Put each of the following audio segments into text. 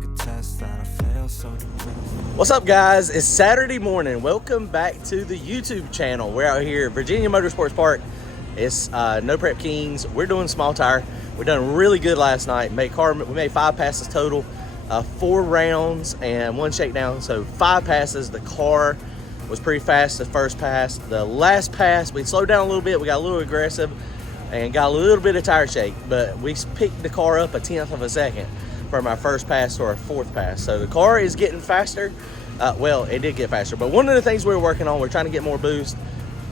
could test that I fail so depressed. What's up, guys? It's Saturday morning. Welcome back to the YouTube channel. We're out here at Virginia Motorsports Park. It's No Prep Kings. We're doing small tire. We done really good last night. We made 5 passes total, 4 rounds and 1 shakedown. So 5 passes. The car was pretty fast the first pass. The last pass, we slowed down a little bit. We got a little aggressive and got a little bit of tire shake, but we picked the car up 1/10 of a second from our first pass to our 4th pass. So the car is getting faster. Well, it did get faster, but one of the things we were working on, we're trying to get more boost,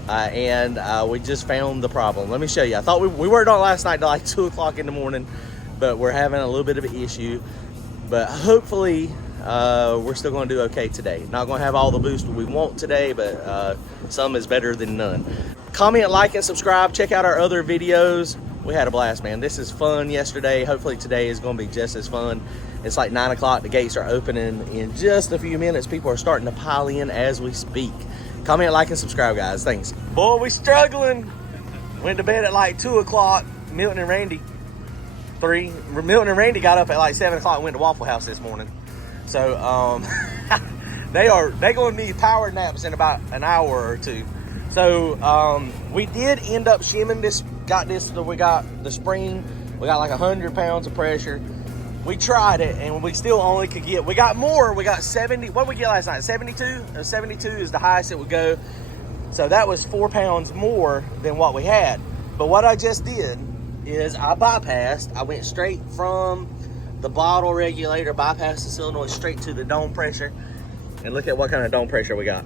and we just found the problem. Let me show you. I thought we worked on it last night till like 2 o'clock in the morning, but we're having a little bit of an issue. But hopefully, we're still going to do okay today. Not going to have all the boost we want today, but some is better than none. Comment, like, and subscribe. Check out our other videos. We had a blast, man. This is fun yesterday. Hopefully today is going to be just as fun. It's like 9 o'clock. The gates are opening in just a few minutes. People are starting to pile in as we speak. Comment, like, and subscribe, guys. Thanks. Boy, we struggling. Went to bed at like 2 o'clock. Milton and Randy. Milton and Randy got up at like 7 o'clock and went to Waffle House this morning. So they going to need power naps in about an hour or two. So we did end up shimming this. We got the spring. We got like 100 pounds of pressure. We tried it and we still only could get. We got more. We got 70. What did we get last night? 72. 72 is the highest it would go. So that was 4 pounds more than what we had. But what I just did is I bypassed. I went straight from the bottle regulator, bypassed the solenoid straight to the dome pressure, and look at what kind of dome pressure we got.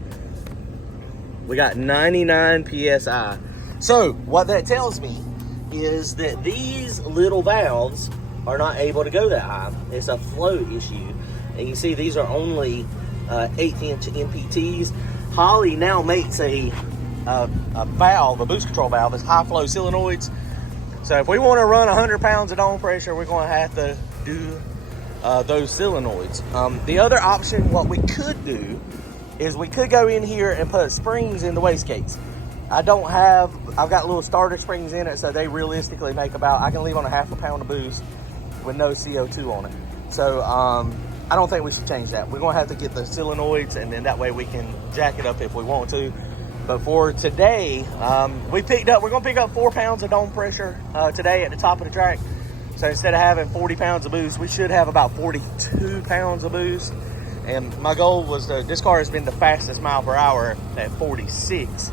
We got 99 psi. So what that tells me is that these little valves are not able to go that high. It's a flow issue, and you see these are only 1/8-inch NPTs. Holley now makes a valve, a boost control valve, is high flow solenoids. So if we want to run 100 pounds of dome pressure, we're going to have to do those solenoids. The other option, what we could do, is we could go in here and put springs in the wastegates. I've got little starter springs in it, so they realistically make about, I can leave on 1/2 pound of boost with no CO2 on it. So I don't think we should change that. We're gonna have to get the solenoids, and then that way we can jack it up if we want to. But for today, we're gonna pick up 4 pounds of dome pressure today at the top of the track. So instead of having 40 pounds of boost, we should have about 42 pounds of boost. And my goal was this car has been the fastest mile per hour at 46.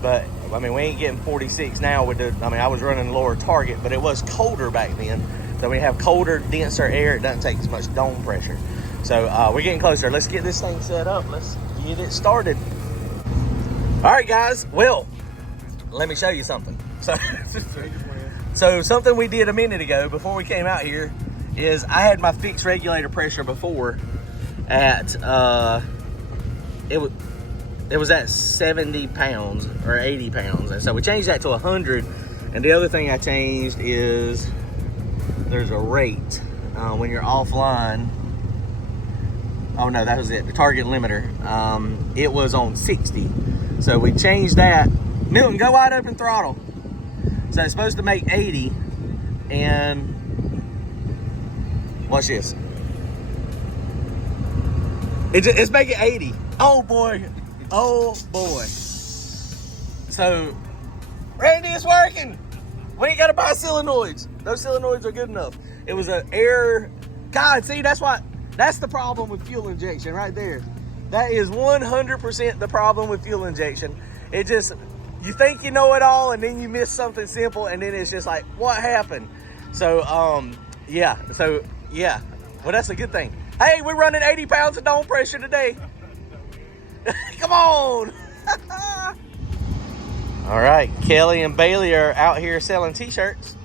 But I mean, we ain't getting 46 now with I was running lower target, but it was colder back then. So we have colder, denser air. It doesn't take as much dome pressure. So we're getting closer. Let's get this thing set up. Let's get it started. All right, guys. Well, let me show you something. So something we did a minute ago before we came out here is I had my fixed regulator pressure before at it was at 70 pounds or 80 pounds, and so we changed that to 100. And the other thing I changed is there's a rate when you're offline. Oh no, that was it, the target limiter. It was on 60, so we changed that. Milton, go wide open throttle. So it's supposed to make 80, and watch this. It's making 80. Oh boy. Oh boy. So, Randy, it's working. We ain't got to buy solenoids. Those solenoids are good enough. It was an air. God, see, that's the problem with fuel injection right there. That is 100% the problem with fuel injection. It just, you think you know it all, and then you miss something simple, and then it's just like, what happened? So, yeah. Well, that's a good thing. Hey, we're running 80 pounds of dome pressure today. Come on. All right, Kelly and Bailey are out here selling t-shirts.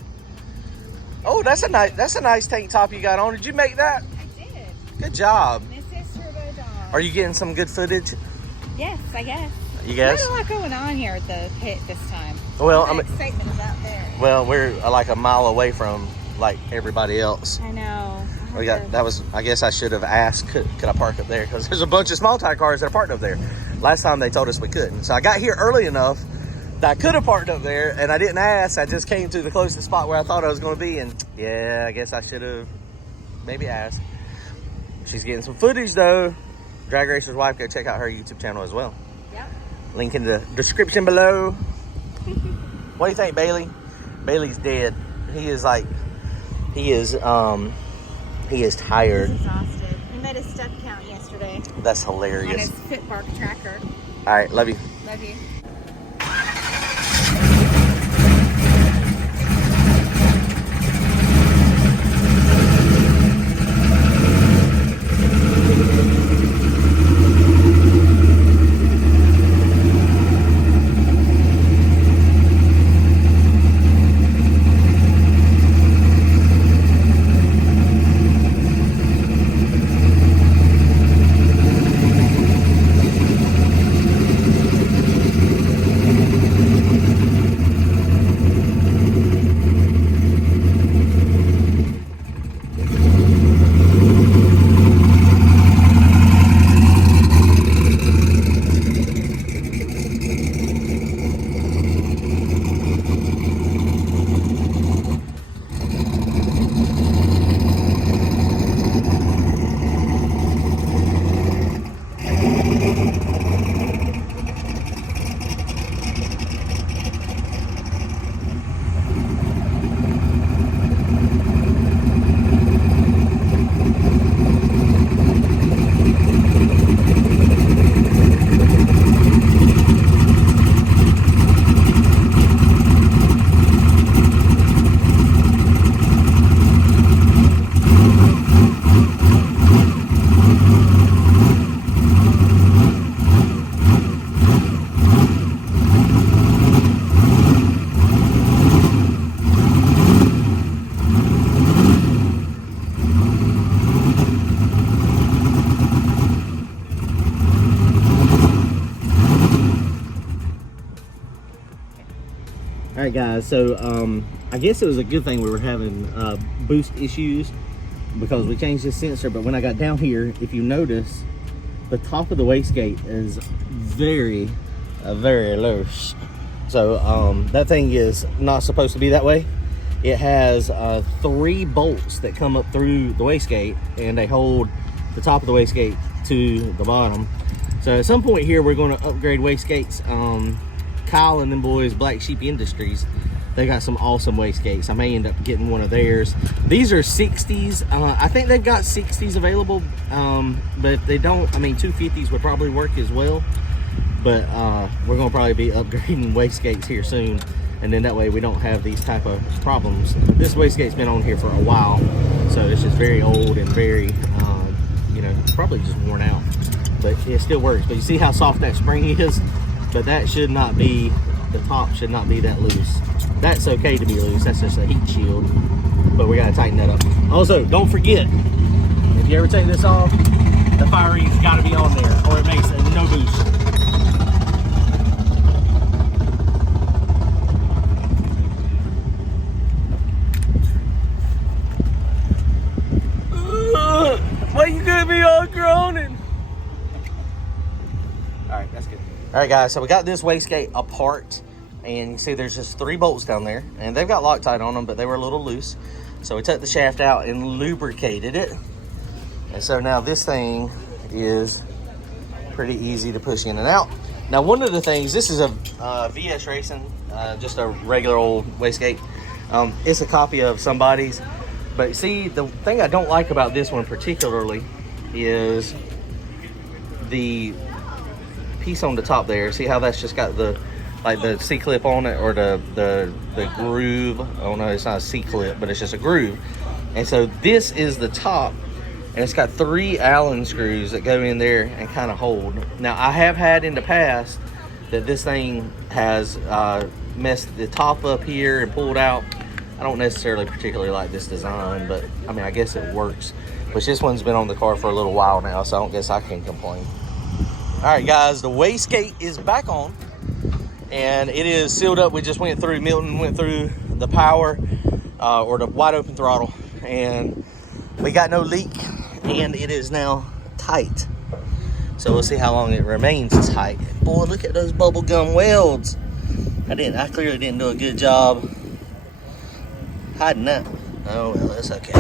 Oh, that's a nice tank top you got on. Did you make that? I did. Good job. This is Turbo Dog. Are you getting some good footage? Yes, I guess. You guys? There's a lot going on here at the pit this time. Well, the excitement is out there. Well, we're like a mile away from like everybody else. I know. We got, that was, I guess I should have asked, could I park up there? Because there's a bunch of small tire cars that are parked up there. Last time they told us we couldn't. So I got here early enough that I could have parked up there, and I didn't ask. I just came to the closest spot where I thought I was going to be, and yeah, I guess I should have maybe asked. She's getting some footage though. Drag Racer's wife, go check out her YouTube channel as well. Yep. Link in the description below. What do you think, Bailey? Bailey's dead. He is tired. He's exhausted. He made a step count yesterday. That's On hilarious. his FitBark tracker. All right, love you. Love you. All right, guys. So I guess it was a good thing we were having boost issues because we changed the sensor. But when I got down here, if you notice, the top of the wastegate is very loose. So that thing is not supposed to be that way. It has 3 bolts that come up through the wastegate, and they hold the top of the wastegate to the bottom. So at some point here, we're going to upgrade wastegates. Kyle and them boys, Black Sheep Industries, they got some awesome wastegates. I may end up getting one of theirs. These are 60s. I think they've got 60s available, but if they don't, I mean, 250s would probably work as well. But we're gonna probably be upgrading wastegates here soon, and then that way we don't have these type of problems. This wastegate's been on here for a while, so it's just very old and very, you know, probably just worn out. But it still works. But you see how soft that spring is? But that should not be, the top should not be that loose. That's okay to be loose, that's just a heat shield. But we gotta tighten that up. Also, don't forget, if you ever take this off, the fire ring's gotta be on there, or it makes a no boost. Why you gonna be all groaning? All right, that's good. All right, guys, so we got this wastegate apart, and you see there's just 3 bolts down there, and they've got Loctite on them, but they were a little loose. So we took the shaft out and lubricated it. And so now this thing is pretty easy to push in and out. Now, one of the things, this is a VS Racing, just a regular old wastegate. It's a copy of somebody's. But see, the thing I don't like about this one particularly is the piece on the top there. See how that's just got the, like, the C-clip on it, or the groove. Oh no, it's not a C-clip, but it's just a groove. And so this is the top, and it's got 3 Allen screws that go in there and kind of hold. Now, I have had in the past that this thing has messed the top up here and pulled out. I don't necessarily particularly like this design, but I mean, I guess it works. But this one's been on the car for a little while now, so I don't guess I can complain. All right, guys, the wastegate is back on, and it is sealed up. We just went through, Milton went through the power, or the wide open throttle, and we got no leak, and it is now tight. So we'll see how long it remains tight. Boy, look at those bubblegum welds. I clearly didn't do a good job hiding that. Oh well, that's okay.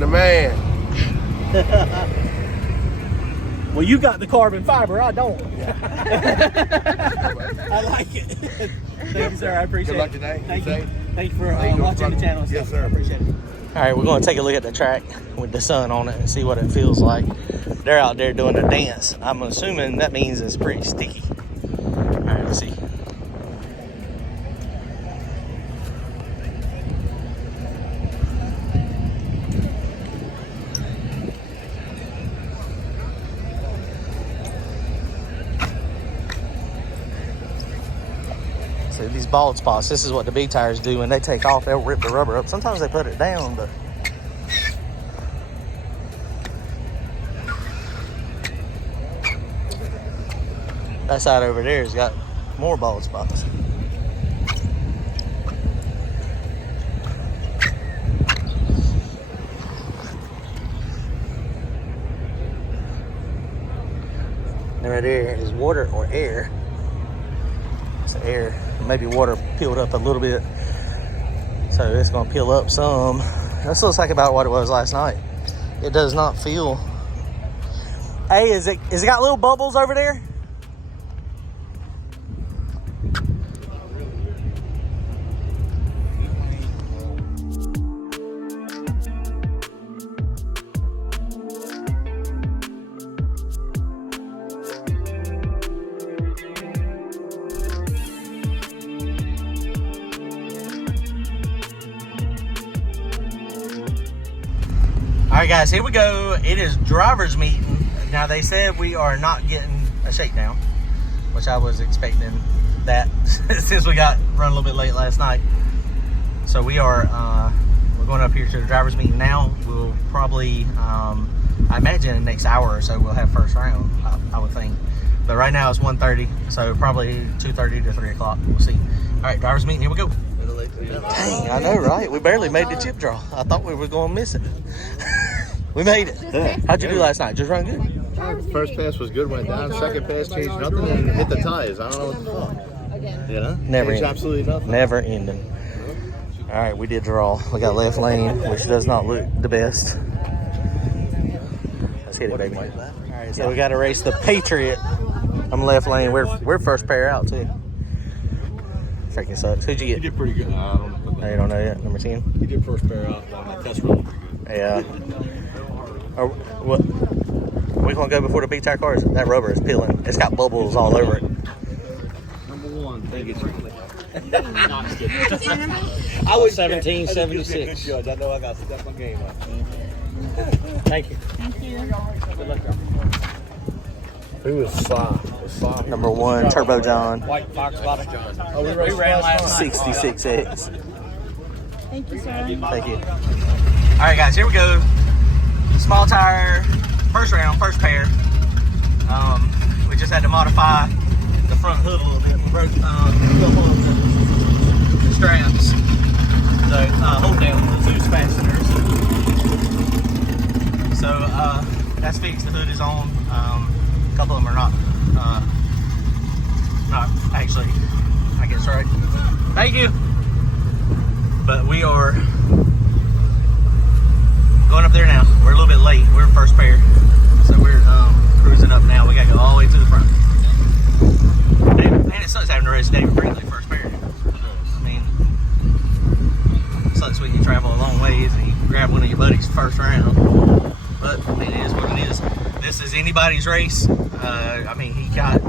the man. Well, you got the carbon fiber. I don't. I like it. Thank you, sir. I appreciate it. Good luck today. Thank you. Safe. Thank you for watching the channel. And Yes, stuff. sir. I appreciate it. All right, we're going to take a look at the track with the sun on it and see what it feels like. They're out there doing a dance. I'm assuming that means it's pretty sticky. All right, let's see. So these bald spots, this is what the big tires do. When they take off, they'll rip the rubber up. Sometimes they put it down, but that side over there has got more bald spots. And right there is water or air. It's air. Maybe water peeled up a little bit. So it's gonna peel up some. This looks like about what it was last night. It does not feel. Hey, is it got little bubbles over there? All right, guys, here we go. It is driver's meeting. Now, they said we are not getting a shakedown, which I was expecting that since we got run a little bit late last night. So we are, we're going up here to the driver's meeting now. We'll probably, I imagine in the next hour or so, we'll have first round, I would think. But right now it's 1:30, so probably 2:30 to 3 o'clock. We'll see. All right, driver's meeting, here we go. Dang, I know, right? We barely made the chip draw. I thought we were going to miss it. We made it. How'd you do last night? Just run good? First pass was good, went down. Second pass changed nothing and hit the tires. I don't know what the fuck. You know? Never Changed ending. absolutely nothing. Never ending. All right, we did draw. We got left lane, which does not look the best. Let's hit it, baby. All right, so we got to race the Patriot. I'm left lane. We're first pair out, too. Freaking sucks. Who'd you He get? did pretty good. I don't know. No, you don't know yet. Number 10? He did first pair out on that test run. Yeah. What? We gonna go before the big tire cars? That rubber is peeling. It's got bubbles all over it. Number one. Thank you. I was 1776. Good. I know I got to step my game up. Thank you. Thank you. He was soft. Number 1, Turbo John. White Fox bottom. Oh, we ran last night. 66X. Thank you, sir. Thank you. All right, guys, here we go. Small tire, first round, first pair. We just had to modify the front hood a little bit. We broke a couple of the straps, the hold down, the two fasteners. So that's fixed. The hood is on. A couple of them are not actually, I guess, right. Thank you. But we are going up there now. We're a little bit late. We're first pair. So we're cruising up now. We got to go all the way to the front. Man, it sucks having to race David Brinkley first pair. I mean, it sucks when you travel a long ways and you grab one of your buddies first round. But, I mean, it is what it is. This is anybody's race. I mean, he got...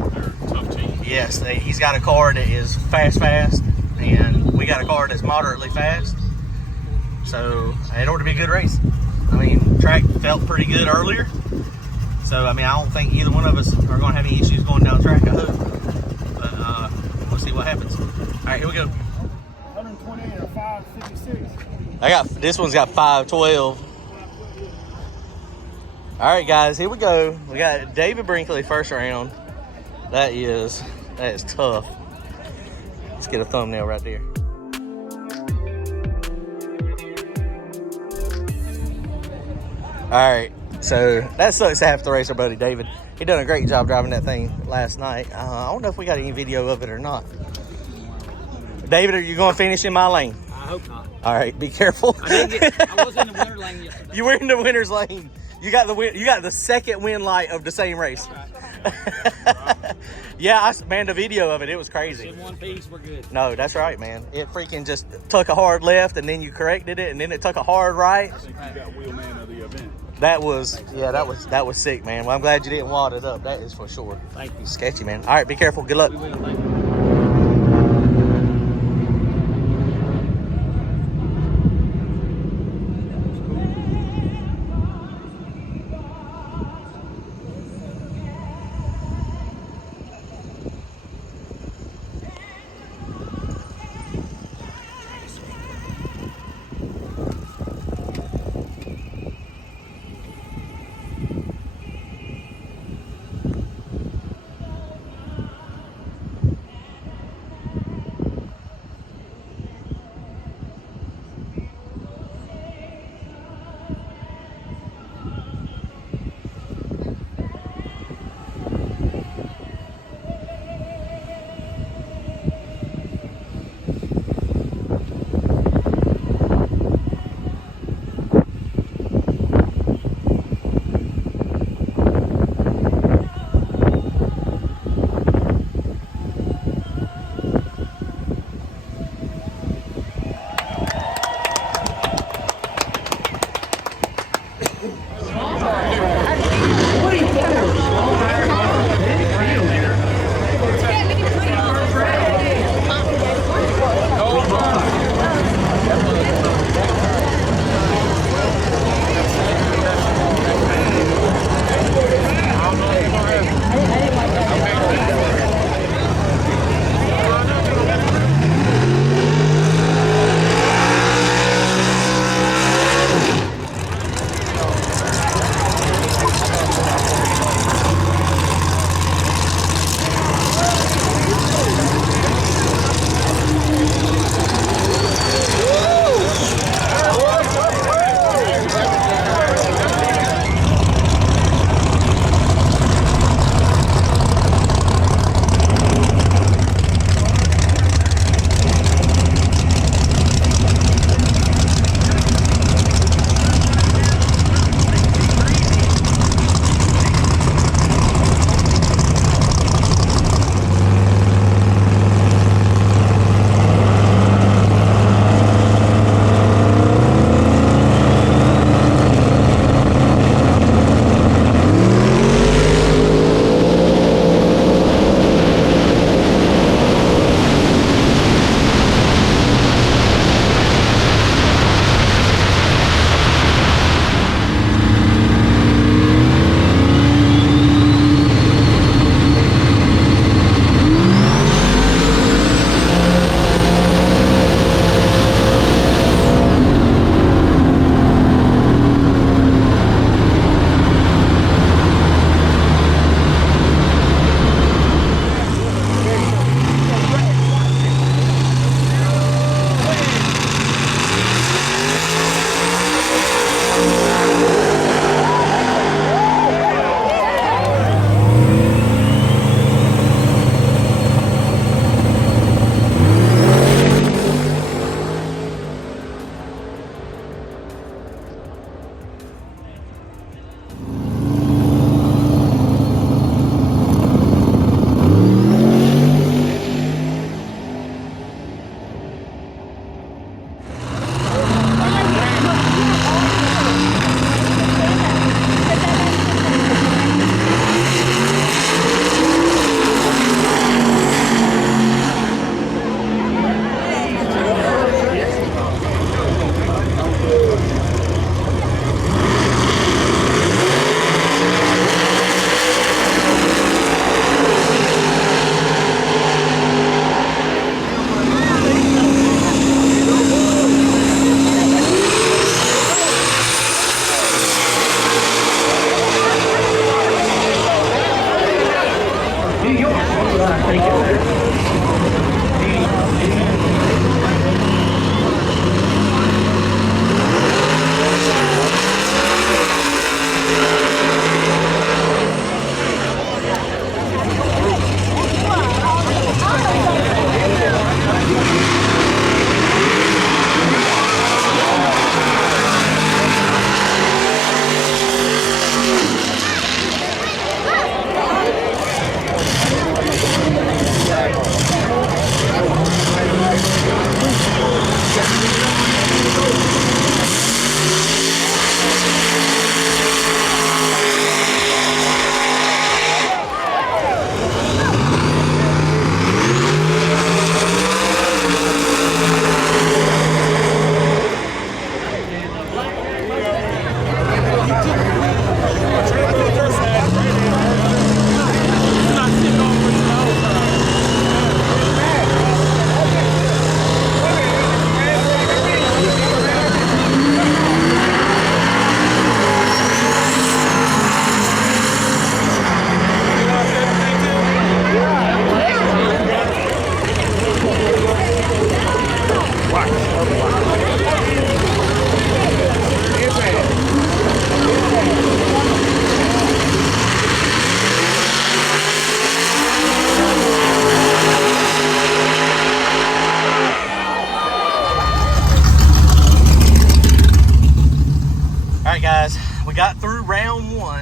Tough team. Yes, he's got a car that is fast, and we got a car that's moderately fast. So it ought to be a good race. I mean, track felt pretty good earlier. So, I mean, I don't think either one of us are going to have any issues going down the track, I hope. But we'll see what happens. All right, here we go. 128 or 556. This one's got 512. All right, guys, here we go. We got David Brinkley first round. That is tough. Let's get a thumbnail right there. All right, so that sucks to have to race our buddy David. He done a great job driving that thing last night. I don't know if we got any video of it or not. David, are you going to finish in my lane? I hope not. All right, be careful. I was in the winter lane yesterday. You were in the winner's lane. You got the second win light of the same race. Yeah, man, the video of it was crazy. In one piece, we're good. No, that's right, man. It freaking just took a hard left, and then you corrected it, and then it took a hard right. I think you got wheel man of the event. That was sick, man. Well, I'm glad you didn't wad it up. That is for sure. Thank you. Sketchy, man. All right, be careful. Good luck. We will. Thank you.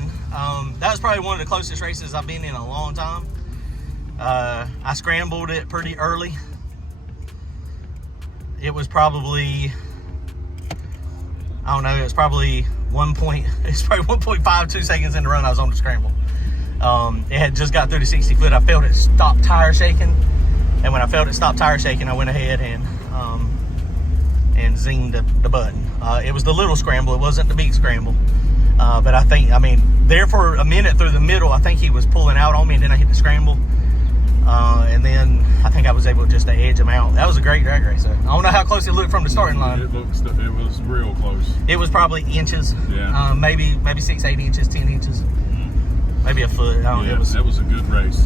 win. That was probably one of the closest races I've been in a long time. I scrambled it pretty early. It was probably, I don't know, it was probably 1.52 seconds in the run I was on the scramble. It had just got through the 60 foot. I felt it stop tire shaking. And when I felt it stop tire shaking, I went ahead and zinged the button. It was the little scramble. It wasn't the big scramble. But I think, I mean, there for a minute through the middle, I think he was pulling out on me, and then I hit the scramble. And then I think I was able just to edge him out. That was a great drag race. I don't know how close it looked from the starting line. It was real close. It was probably inches. Yeah. Maybe 6, 8 inches, 10 inches. Maybe a foot. That was a good race.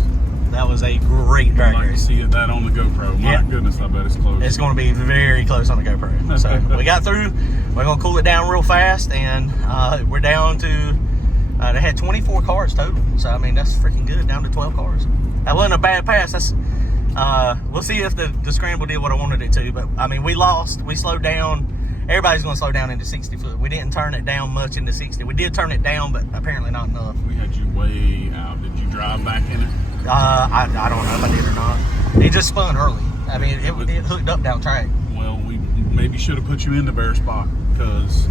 That was a great drag I'd like to race. see that on the GoPro. My goodness, I bet it's close. It's going to be very close on the GoPro. So we got through. We're going to cool it down real fast, and we're down to, they had 24 cars total. So, I mean, that's freaking good, down to 12 cars. That wasn't a bad pass. That's, we'll see if the scramble did what I wanted it to. But, I mean, we lost. We slowed down. Everybody's going to slow down into 60 foot. We didn't turn it down much into 60. We did turn it down, but apparently not enough. We had you way out. Did you drive back in it? I don't know if I did or not. It just spun early. I mean, it hooked up down track. Well, we maybe should have put you in the bare spot because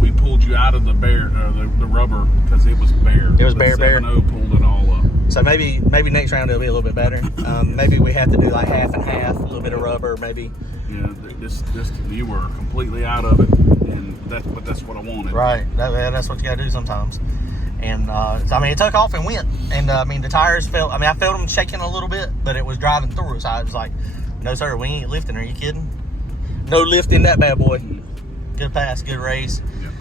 we pulled you out of the bare, the rubber because it was bare. It was bare. 7-0 pulled it all up. So maybe next round it'll be a little bit better. Maybe we have to do like half and half, a little bit of rubber, maybe. Yeah, this you were completely out of it, and that's what I wanted. Right. That's what you gotta do sometimes. And I mean, it took off and went. And I mean, the tires felt. I mean, I felt them shaking a little bit, but it was driving through us. So I was like, "No, sir, we ain't lifting. Are you kidding? No lifting that bad boy." Good pass, good race. Yep.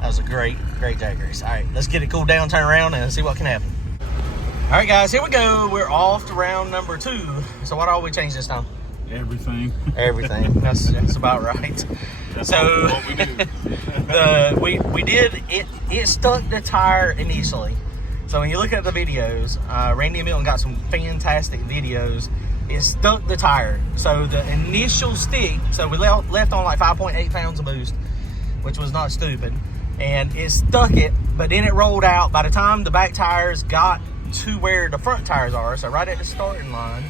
That was a great drag race. All right, let's get it cooled down, turn around, and see what can happen. All right, guys, here we go. We're off to round number 2. So what all we change this time? Everything. Everything. That's about right. That's So what we do. we did it. It stuck the tire initially. So when you look at the videos, Randy and Milton got some fantastic videos. It stuck the tire. So the initial stick. So we left on like 5.8 pounds of boost, which was not stupid, and it stuck it. But then it rolled out. By the time the back tires got to where the front tires are, so right at the starting line,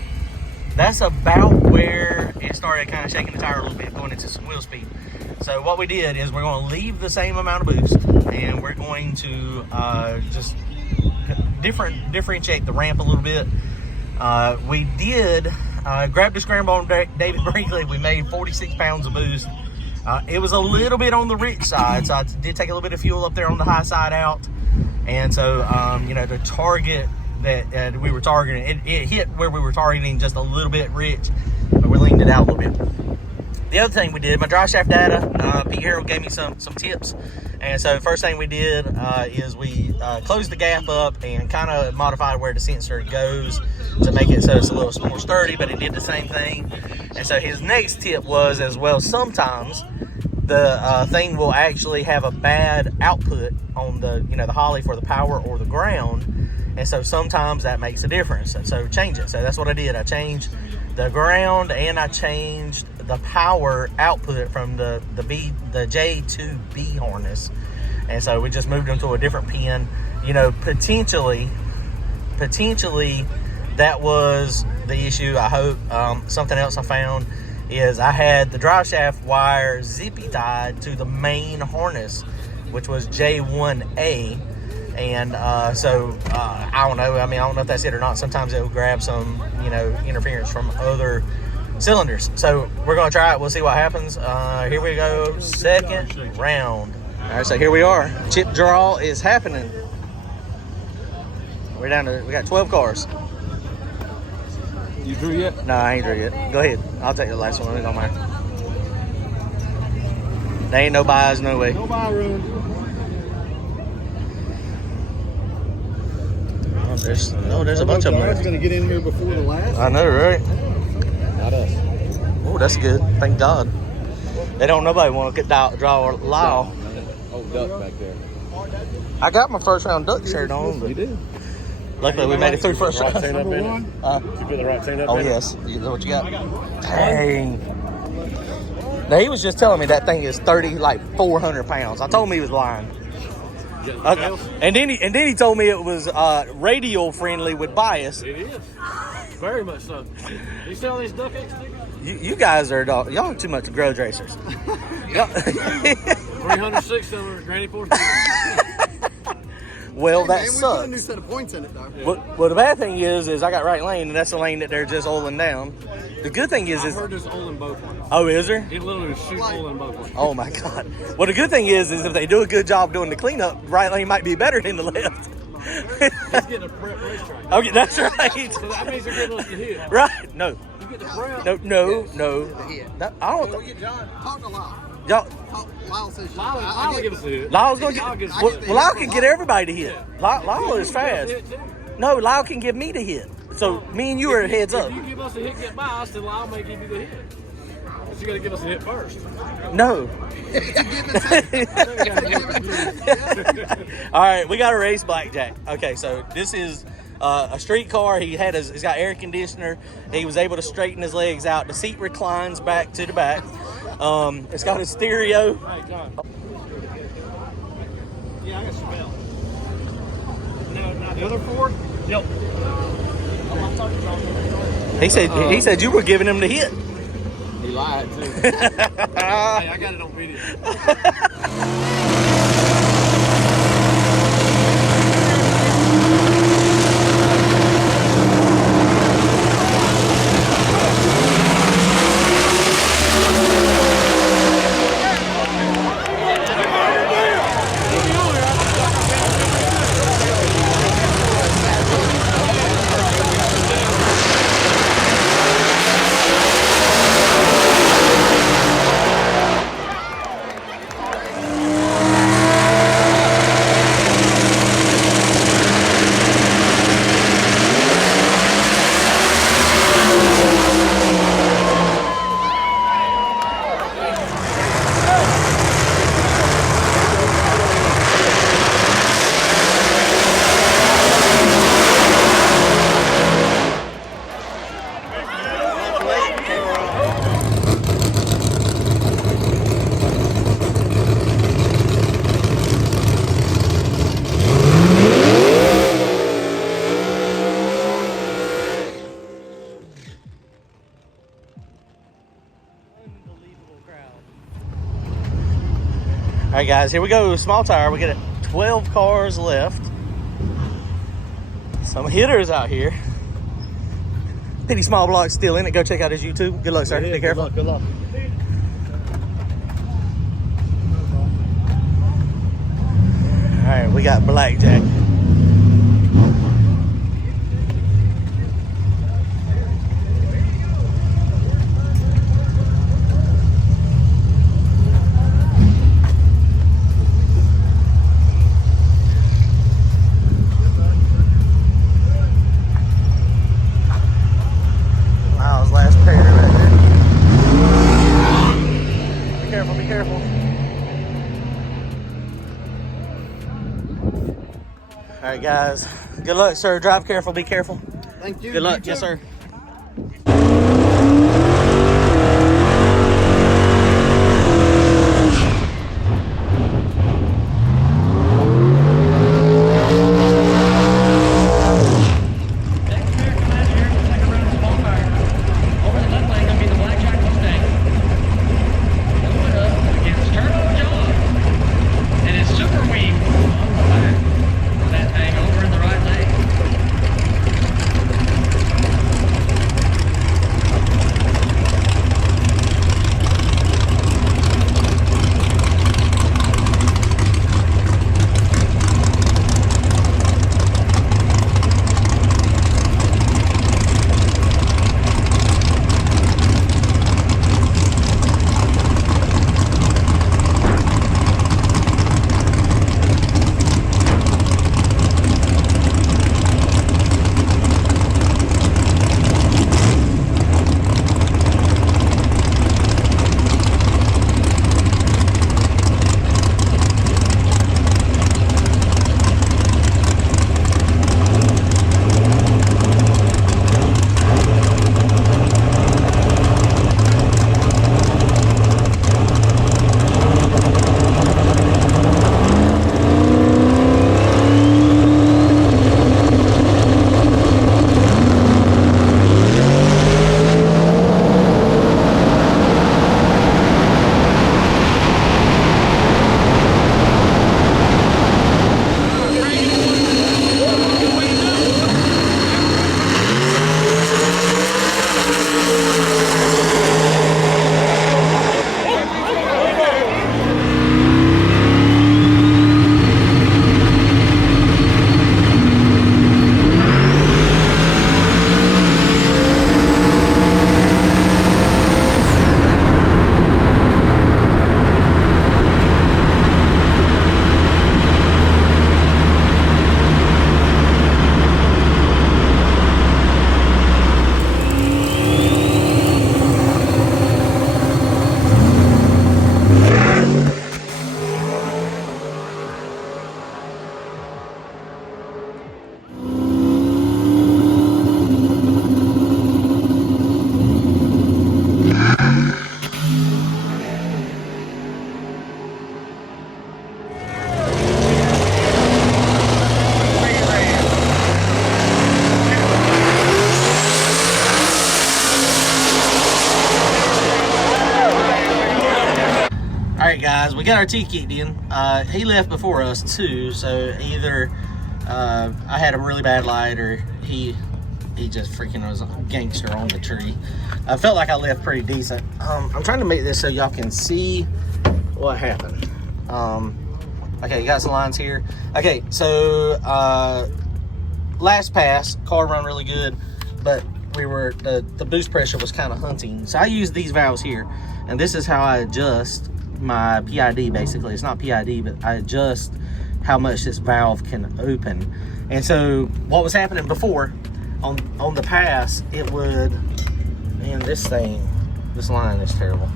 that's about where it started kind of shaking the tire a little bit, going into some wheel speed. So what we did is we're going to leave the same amount of boost, and we're going to just differentiate the ramp a little bit. We did grab the scramble on David Brinkley. We made 46 pounds of boost. It was a little bit on the rich side, so I did take a little bit of fuel up there on the high side out. And so, the target that we were targeting, it hit where we were targeting just a little bit rich, but we leaned it out a little bit. The other thing we did, my drive shaft data, Pete Harrell gave me some tips. And so the first thing we did is we closed the gap up and kind of modified where the sensor goes to make it so it's a little more sturdy, but it did the same thing. And so his next tip was, as well, sometimes the thing will actually have a bad output on the Holly for the power or the ground. And so sometimes that makes a difference. And so change it. So that's what I did. I changed the ground and I changed the power output from the J to B harness. And so we just moved them to a different pin. Potentially that was the issue. I hope. Something else I found is I had the drive shaft wire zippy tied to the main harness, which was J1A. And so I don't know. I mean, I don't know if that's it or not. Sometimes it will grab some, interference from other cylinders. So we're going to try it. We'll see what happens. Here we go. Second round. All right, so here we are. Chip draw is happening. We got 12 cars. You drew yet? No, I ain't drew yet. Go ahead. I'll take the last one. It don't matter. There ain't no buys, no way. No buy room. There's a bunch of them there. Going to get in here before the last. I know, right? Not us. Oh, that's good. Thank God. Nobody want to draw a Lyle. Oh, duck back there. I got my first round duck shirt on, but You did. luckily we made it through first round. Did you put the right thing up? Oh, yes. You know what you got? Dang. Now, he was just telling me that thing is 400 pounds. I told him he was lying. Okay. And then he told me it was radial friendly with bias. It is. Very much so. You sell these duck egg stickers? You guys are y'all are too much grudge racers. 306 of them are Granny Force. Well, that We put a sucks. new set of points in it, though. Well, the bad thing is I got right lane, and that's the lane that they're just oiling down. The good thing I've is heard there's oil in both ones. oh, is there? It literally shoots oil in both ones. Oh my God. Well, the good thing is if they do a good job doing the cleanup, right lane might be better than the left. He's getting a prep racetrack. Okay, that's right. So that means they're getting us to hit. Right? No. You get the prep. No. I don't. Talk to Lyle. Y'all. Lyle says Lyle will give us a hit. Lyle's gonna Lyle get. gives us a Well, hit. Lyle can get everybody to hit. Lyle is fast. Hit too. No, Lyle can give me the hit. So me and you are heads up. If you give us a hit, get by us, then Lyle may give you the hit. But you got to give us a hit first. No. All right, we got to race blackjack. Okay, so this is a street car. He's got air conditioner. He was able to straighten his legs out. The seat reclines back to the back. It's got a stereo. Hey, John. Yeah, I got smell. Now the other four? Yep. He said you were giving him the hit. He lied, too. Hey, I got it on video. All right, guys, here we go. Small tire. We got 12 cars left. Some hitters out here. Pity Small Block's still in it. Go check out his YouTube. Good luck, sir. Be careful. Good luck. All right, we got blackjack. Miles' last pair right there. Be careful, be careful. All right, guys. Good luck, sir. Drive careful. Be careful. Thank you. Good luck. Yes, sir. we got our teeth kicked in. He left before us too, so either I had a really bad light or he just freaking was a gangster on the tree. I felt like I left pretty decent. I'm trying to make this so y'all can see what happened. Okay, you got some lines here. Okay, so last pass, car run really good, but the boost pressure was kind of hunting. So I use these valves here, and this is how I adjust my PID basically. It's not PID, but I adjust how much this valve can open. And so what was happening before on the pass, it would, man, this line is terrible.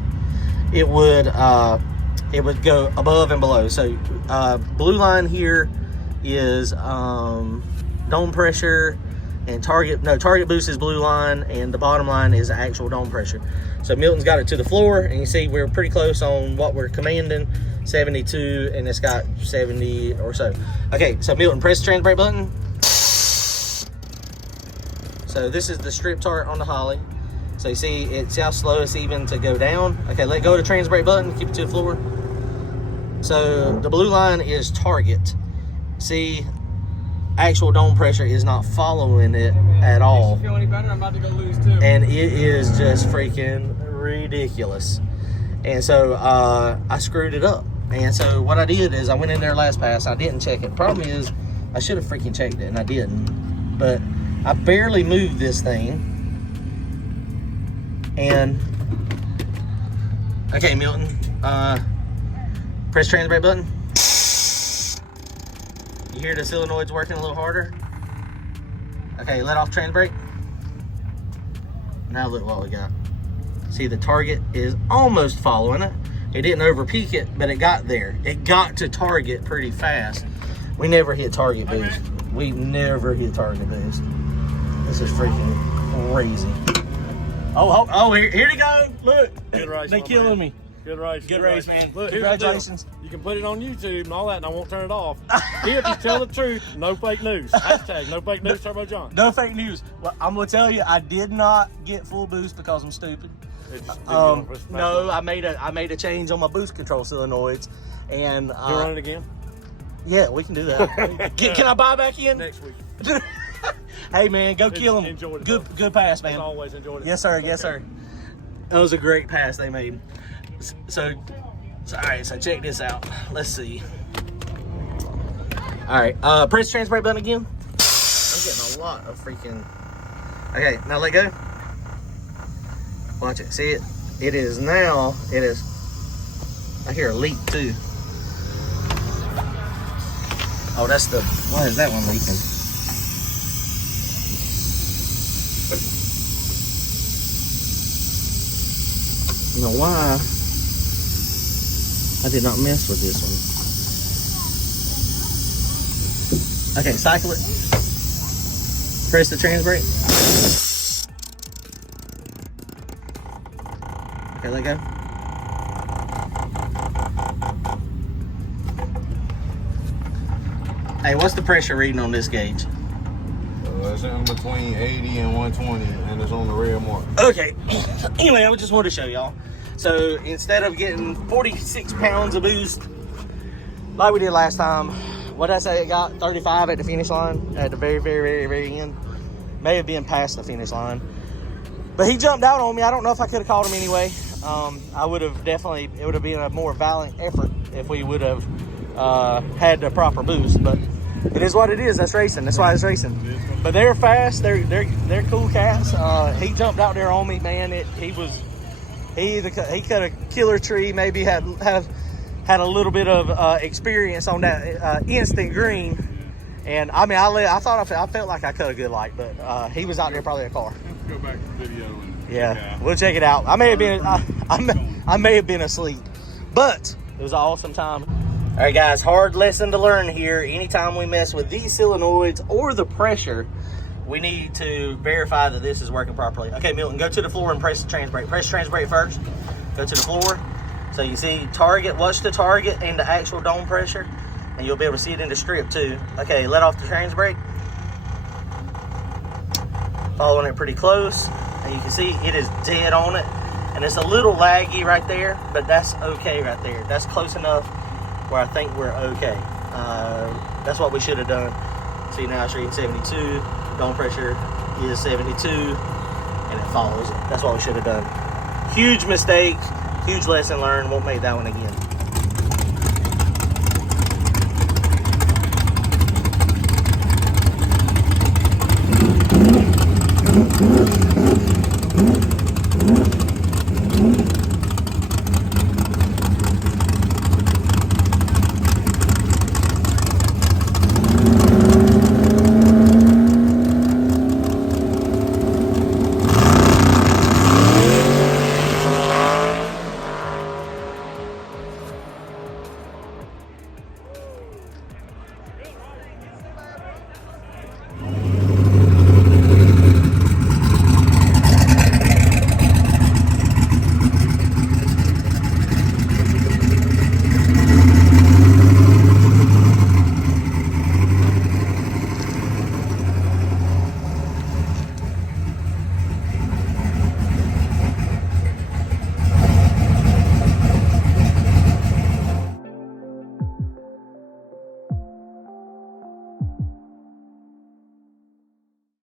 It would go above and below. So blue line here is dome pressure, and target boost is blue line, and the bottom line is actual dome pressure. So Milton's got it to the floor, and you see we're pretty close on what we're commanding, 72, and it's got 70 or so. Okay, so Milton, press the trans brake button. So this is the strip tart on the Holly. So you see it's how slow it's even to go down. Okay, let go of the trans brake button, keep it to the floor. So the blue line is target. See, actual dome pressure is not following it at all. Feel any better? I'm about to go lose too. And it is just freaking ridiculous. And so I screwed it up. And so what I did is I went in there last pass. I didn't check it. Problem is I should have freaking checked it, and I didn't. But I barely moved this thing. And okay, Milton, press trans brake button. You hear the solenoids working a little harder? Okay, let off trans brake. Now look what we got. See, the target is almost following it. It didn't overpeak it, but it got there. It got to target pretty fast. We never hit target boost. We never hit target boost. This is freaking crazy. Oh, here we go. Look, Good race, they my killing man. me. Good race. Good race, man. Look, Congratulations. You can put it on YouTube and all that, and I won't turn it off. If you tell the truth, no fake news. Hashtag no fake news, Turbo John. No fake news. Well, I'm gonna tell you, I did not get full boost because I'm stupid. No, I made a change on my boost control solenoids, and You run it again? yeah, we can do that. Can I buy back in Next week. Hey man, go kill them. Enjoyed it. Good pass, man. As always, enjoyed it. Yes sir, yes sir. That was a great pass they made. So all right, so check this out. Let's see. All right, press the trans brake button again. I'm getting a lot of freaking. Okay, now let go. Watch it. See it? It is now. It is. I hear a leak too. Oh, that's the. Why is that one leaking? You know why? I did not mess with this one. Okay, cycle it. Press the trans brake. Okay, let go. Hey, what's the pressure reading on this gauge? It's in between 80 and 120, and it's on the red mark. Okay. Anyway, I just wanted to show y'all. So instead of getting 46 pounds of boost, like we did last time, what did I say it got? 35 at the finish line, at the very, very, very, very end. May have been past the finish line. But he jumped out on me. I don't know if I could have caught him anyway. I would have definitely, it would have been a more valiant effort if we would have had the proper boost. But it is what it is. That's racing. That's why it's racing. But they're fast. They're cool cats. He jumped out there on me, man. He cut a killer tree. Maybe had a little bit of experience on that instant green. And I mean, I felt like I cut a good light, but he was out there probably a car. Go back to the video. Yeah, we'll check it out. I may have been asleep, but it was an awesome time. All right, guys, hard lesson to learn here. Anytime we mess with these solenoids or the pressure, we need to verify that this is working properly. Okay, Milton, go to the floor and press the trans brake. Press trans brake first. Go to the floor. So you see target, watch the target and the actual dome pressure, and you'll be able to see it in the strip too. Okay, let off the trans brake. Following it pretty close, and you can see it is dead on it. And it's a little laggy right there, but that's okay right there. That's close enough where I think we're okay. That's what we should have done. See, now it's reading 72. Dome pressure is 72, and it follows it. That's what we should have done. Huge mistake, huge lesson learned. Won't make that one again.